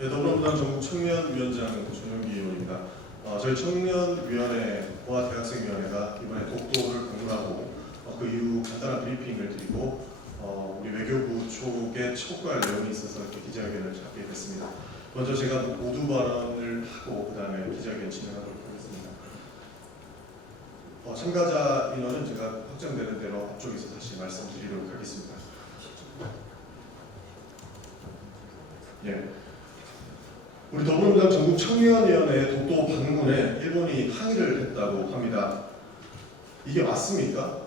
네, 더불어민주당 전국 청년위원장 조영기 의원입니다. 저희 청년위원회와 대학생위원회가 이번에 독도를 방문하고 그 이후 간단한 브리핑을 드리고 우리 외교부 쪽에 촉구할 내용이 있어서 이렇게 기자회견을 잡게 됐습니다. 먼저 제가 모두 발언을 하고 그 다음에 기자회견 진행하도록 하겠습니다. 참가자 인원은 제가 확정되는 대로 앞쪽에서 다시 말씀드리도록 하겠습니다. 예. 우리 더불어민주당 전국 청년위원회 독도 방문에 일본이 항의를 했다고 합니다. 이게 맞습니까?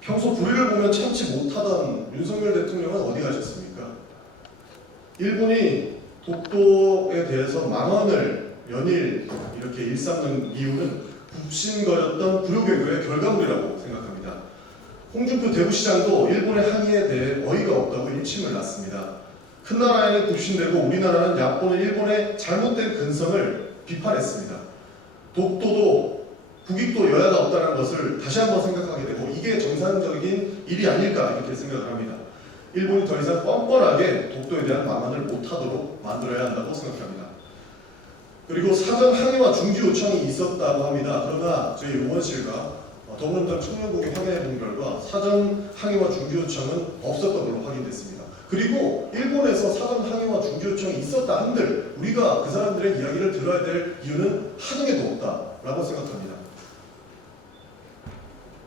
평소 불의를 보면 참지 못하던 윤석열 대통령은 어디 가셨습니까? 일본이 독도에 대해서 망언을 연일 이렇게 일삼는 이유는 굽신거렸던 불효외교의 결과물이라고 생각합니다. 홍준표 대구시장도 일본의 항의에 대해 어이가 없다고 일침을 놨습니다. 큰 나라에는 굽신대고 우리나라는 얕보는 일본의 잘못된 근성을 비판했습니다. 독도도 국익도 여야가 없다는 것을 다시 한번 생각하게 되고 이게 정상적인 일이 아닐까 이렇게 생각을 합니다. 일본이 더 이상 뻔뻔하게 독도에 대한 망언을 못하도록 만들어야 한다고 생각합니다. 그리고 사전 항의와 중지 요청이 있었다고 합니다. 그러나 저희 의원실과 더불어민주당 청년국이 확인해 본 결과 사전 항의와 중지 요청은 없었던 걸로 확인됐습니다. 그리고 일본에서 사전 항의와 중지 요청이 있었다 한들 우리가 그 사람들의 이야기를 들어야 될 이유는 한층에도 없다라고 생각합니다.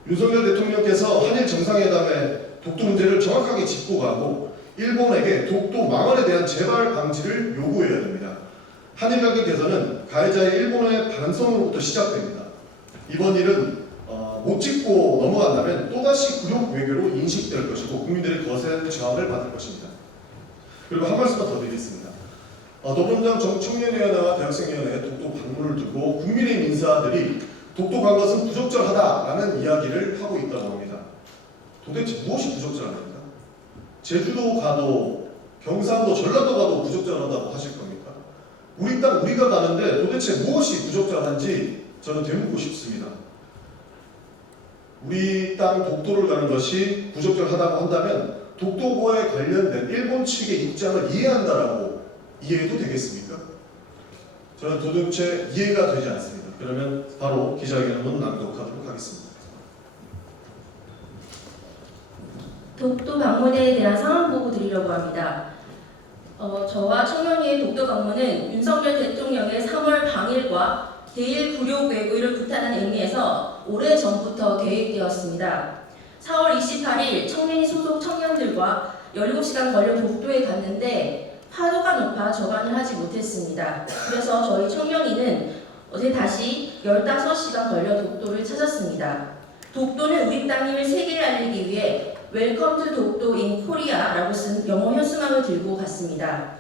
윤석열 대통령께서 한일 정상회담에 독도 문제를 정확하게 짚고 가고 일본에게 독도 망언에 대한 재발 방지를 요구해야 됩니다. 한일 관계 개선은 가해자의 일본의 반성으로부터 시작됩니다. 이번 일은 못 짚고 넘어간다면 또다시 굴욕 외교로 인식될 것이고 국민들의 거센 저항을 받을 것입니다. 그리고 한 말씀만 더 드리겠습니다. 더불어민주당 전국 청년위원회와 대학생위원회 독도 방문을 두고 국민의힘 인사들이 독도 간 것은 부적절하다라는 이야기를 하고 있다고 합니다. 도대체 무엇이 부적절합니까? 제주도 가도 경상도 전라도 가도 부적절하다고 하실 겁니까? 우리 땅 우리가 가는데 도대체 무엇이 부적절한지 저는 되묻고 싶습니다. 우리 땅 독도를 가는 것이 부적절하다고 한다면 독도고에 관련된 일본 측의 입장을 이해한다라고 이해해도 되겠습니까? 저는 도대체 이해가 되지 않습니다. 그러면 바로 기자회견문 낭독하도록 하겠습니다. 독도 방문에 대한 상황 보고 드리려고 합니다. 저와 청년위의 독도 방문은 윤석열 대통령의 3월 방일과 대일 굴욕 외교를 구탄한 의미에서 오래전부터 계획되었습니다. 4월 28일 청년위 소속 청년들과 17시간 걸려 독도에 갔는데 파도가 높아 저반을 하지 못했습니다. 그래서 저희 청년위는 어제 다시 15시간 걸려 독도를 찾았습니다. 독도는 우리 땅임을 세계에 알리기 위해 웰컴 투 독도 인 코리아라고 쓴 영어 현수막을 들고 갔습니다.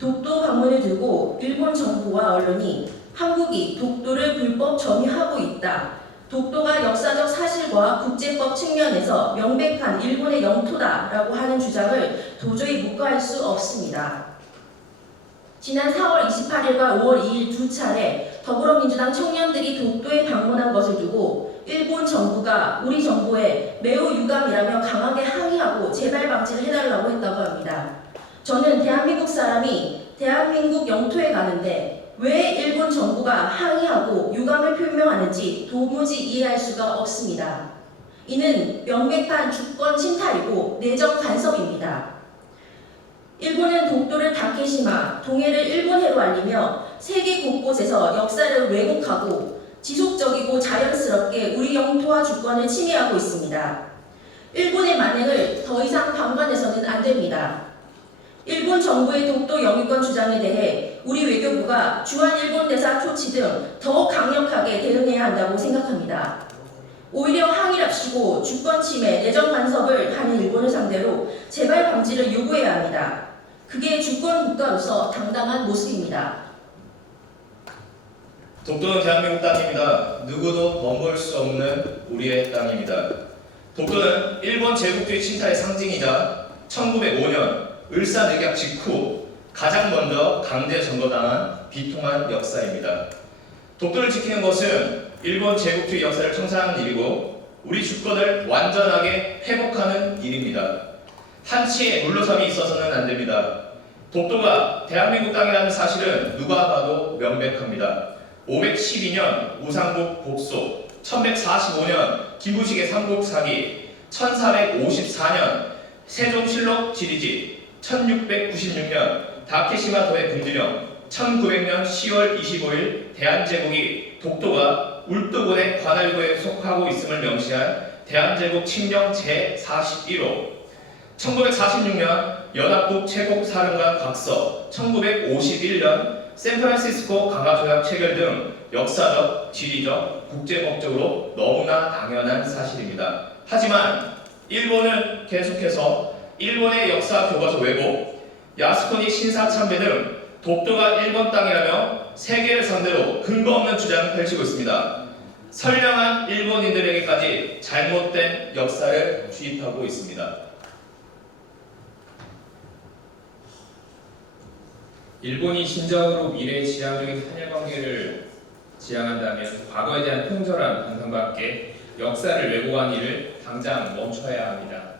독도 방문을 두고 일본 정부와 언론이 한국이 독도를 불법 점유하고 있다. 독도가 역사적 사실과 국제법 측면에서 명백한 일본의 영토다라고 하는 주장을 도저히 묵과할 수 없습니다. 지난 4월 28일과 5월 2일 두 차례 더불어민주당 청년들이 독도에 방문한 것을 두고 일본 정부가 우리 정부에 매우 유감이라며 강하게 항의하고 재발 방지를 해달라고 했다고 합니다. 저는 대한민국 사람이 대한민국 영토에 가는데 왜 일본 정부가 항의하고 유감을 표명하는지 도무지 이해할 수가 없습니다. 이는 명백한 주권 침탈이고 내정 간섭입니다. 일본은 독도를 다케시마, 동해를 일본해로 알리며 세계 곳곳에서 역사를 왜곡하고 지속적이고 자연스럽게 우리 영토와 주권을 침해하고 있습니다. 일본의 만행을 더 이상 방관해서는 안 됩니다. 일본 정부의 독도 영유권 주장에 대해 우리 외교부가 주한일본 대사 조치 등 더욱 강력하게 대응해야 한다고 생각합니다. 오히려 항의랍시고 주권 침해, 내정 간섭을 하는 일본을 상대로 재발 방지를 요구해야 합니다. 그게 주권 국가로서 당당한 모습입니다. 독도는 대한민국 땅입니다. 누구도 넘볼 수 없는 우리의 땅입니다. 독도는 일본 제국주의 침탈의 상징이자 1905년 을사늑약 직후 가장 먼저 강제 점거당한 비통한 역사입니다. 독도를 지키는 것은 일본 제국주의 역사를 청산하는 일이고 우리 주권을 완전하게 회복하는 일입니다. 한치의 물러섬이 있어서는 안 됩니다. 독도가 대한민국 땅이라는 사실은 누가 봐도 명백합니다. 512년 우상국 곡소, 1145년 김부식의 삼국사기, 1454년 세종실록 지리지, 1696년 다케시마 도의 금지령, 1900년 10월 25일 대한제국이 독도가 울도군의 관할구에 속하고 있음을 명시한 대한제국 칙령 제41호, 1946년 연합국 최고사령관 각서, 1951년 샌프란시스코 강화조약 체결 등 역사적, 지리적, 국제법적으로 너무나 당연한 사실입니다. 하지만 일본은 계속해서 일본의 역사 교과서 왜곡, 야스쿠니 신사참배 등 독도가 일본 땅이라며 세계를 상대로 근거 없는 주장을 펼치고 있습니다. 선량한 일본인들에게까지 잘못된 역사를 주입하고 있습니다. 일본이 진정으로 미래의 지향적인 한일 관계를 지향한다면 과거에 대한 통절한 반성과 함께 역사를 왜곡한 일을 당장 멈춰야 합니다.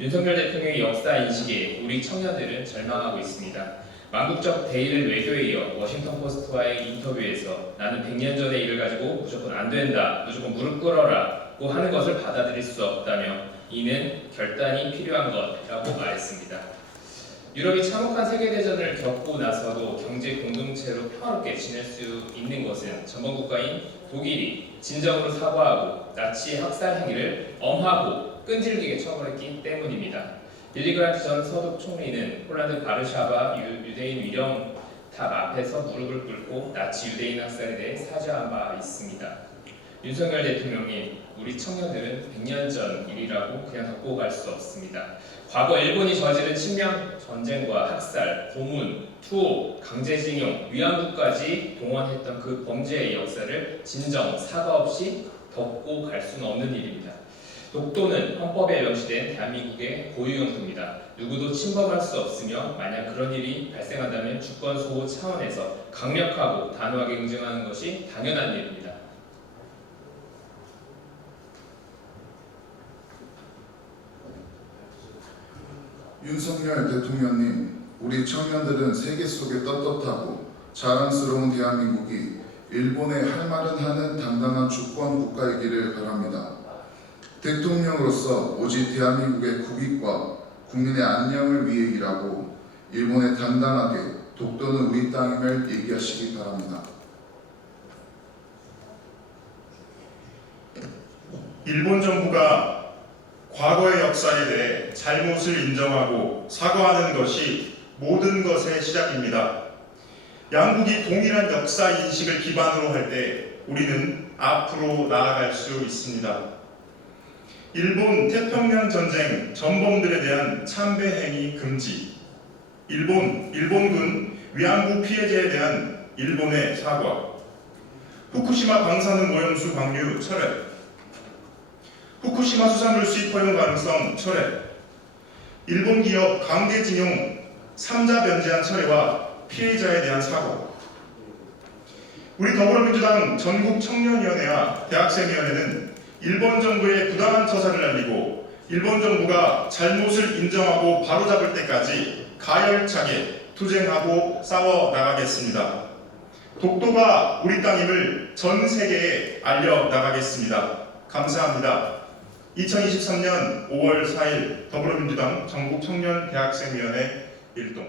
윤석열 대통령의 역사 인식에 우리 청년들은 절망하고 있습니다. 만국적 대일 외교에 이어 워싱턴 포스트와의 인터뷰에서 나는 100년 전의 일을 가지고 무조건 안 된다, 무조건 무릎 꿇어라고 하는 것을 받아들일 수 없다며 이는 결단이 필요한 것이라고 말했습니다. 유럽이 참혹한 세계대전을 겪고 나서도 경제 공동체로 평화롭게 지낼 수 있는 것은 전범국가인 독일이 진정으로 사과하고 나치의 학살 행위를 엄하고 끈질기게 처벌했기 때문입니다. 빌리 그란트 전 서독 총리는 폴란드 바르샤바 유대인 위령탑 앞에서 무릎을 꿇고 나치 유대인 학살에 대해 사죄한 바 있습니다. 윤석열 대통령님, 우리 청년들은 100년 전 일이라고 그냥 갖고 갈 수 없습니다. 과거 일본이 저지른 침략 전쟁과 학살, 고문, 투옥, 강제징용, 위안부까지 동원했던 그 범죄의 역사를 진정 사과 없이 덮고 갈 수는 없는 일입니다. 독도는 헌법에 명시된 대한민국의 고유영토입니다. 누구도 침범할 수 없으며 만약 그런 일이 발생한다면 주권 수호 차원에서 강력하고 단호하게 응징하는 것이 당연한 일입니다. 윤석열 대통령님, 우리 청년들은 세계 속에 떳떳하고 자랑스러운 대한민국이 일본에 할 말은 하는 당당한 주권 국가이기를 바랍니다. 대통령으로서 오직 대한민국의 국익과 국민의 안녕을 위해 일하고 일본에 당당하게 독도는 우리 땅임을 얘기하시기 바랍니다. 일본 정부가 과거의 역사에 대해 잘못을 인정하고 사과하는 것이 모든 것의 시작입니다. 양국이 동일한 역사 인식을 기반으로 할 때 우리는 앞으로 나아갈 수 있습니다. 일본 태평양 전쟁 전범들에 대한 참배 행위 금지, 일본군 위안부 피해자에 대한 일본의 사과, 후쿠시마 방사능 오염수 방류 철회, 후쿠시마 수산물 수입 허용 가능성 철회, 일본 기업 강제징용 3자 변제안 철회와 피해자에 대한 사과. 우리 더불어민주당 전국청년위원회와 대학생위원회는 일본 정부의 부당한 처사를 알리고 일본 정부가 잘못을 인정하고 바로잡을 때까지 가열차게 투쟁하고 싸워 나가겠습니다. 독도가 우리 땅임을 전 세계에 알려 나가겠습니다. 감사합니다. 2023년 5월 4일 더불어민주당 전국청년대학생위원회 일동